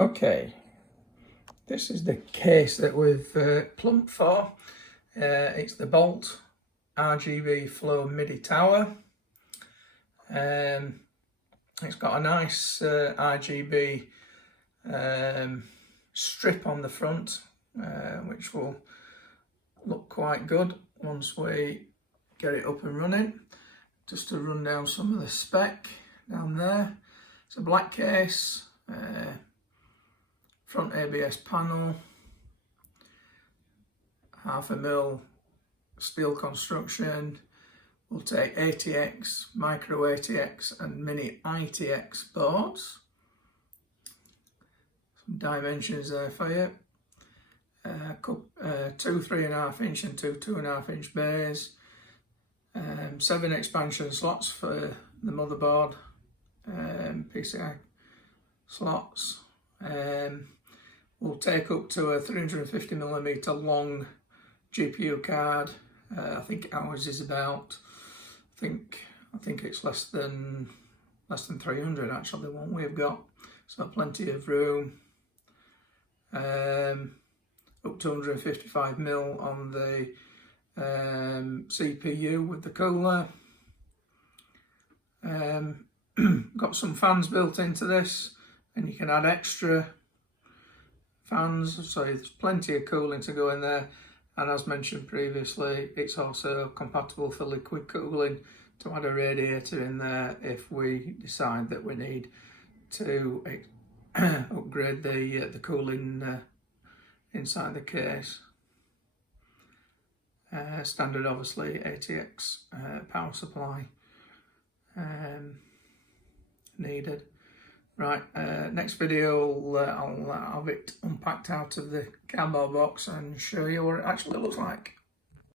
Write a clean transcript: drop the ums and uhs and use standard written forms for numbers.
Okay, this is the case that we've plumbed for. It's the Bolt RGB Flow MIDI tower. It's got a nice RGB strip on the front, which will look quite good once we get it up and running. Just to run down some of the spec down there. It's a black case, front ABS panel, 0.5 mm steel construction. We'll take ATX, micro ATX and mini ITX boards. Some dimensions there for you. 2 3.5 inch and 2 2.5 inch bays. 7 expansion slots for the motherboard, PCI slots. We'll take up to a 350mm long GPU card. I think ours is about, I think it's less than 300 actually, the one we've got. So plenty of room. Up to 155mm on the CPU with the cooler. Got some fans built into this, and you can add extra fans, so there's plenty of cooling to go in there. And as mentioned previously, it's also compatible for liquid cooling, to add a radiator in there if we decide that we need to upgrade the cooling inside the case. Standard, obviously, ATX power supply needed. Right, next video I'll have it unpacked out of the cardboard box and show you what it actually looks like.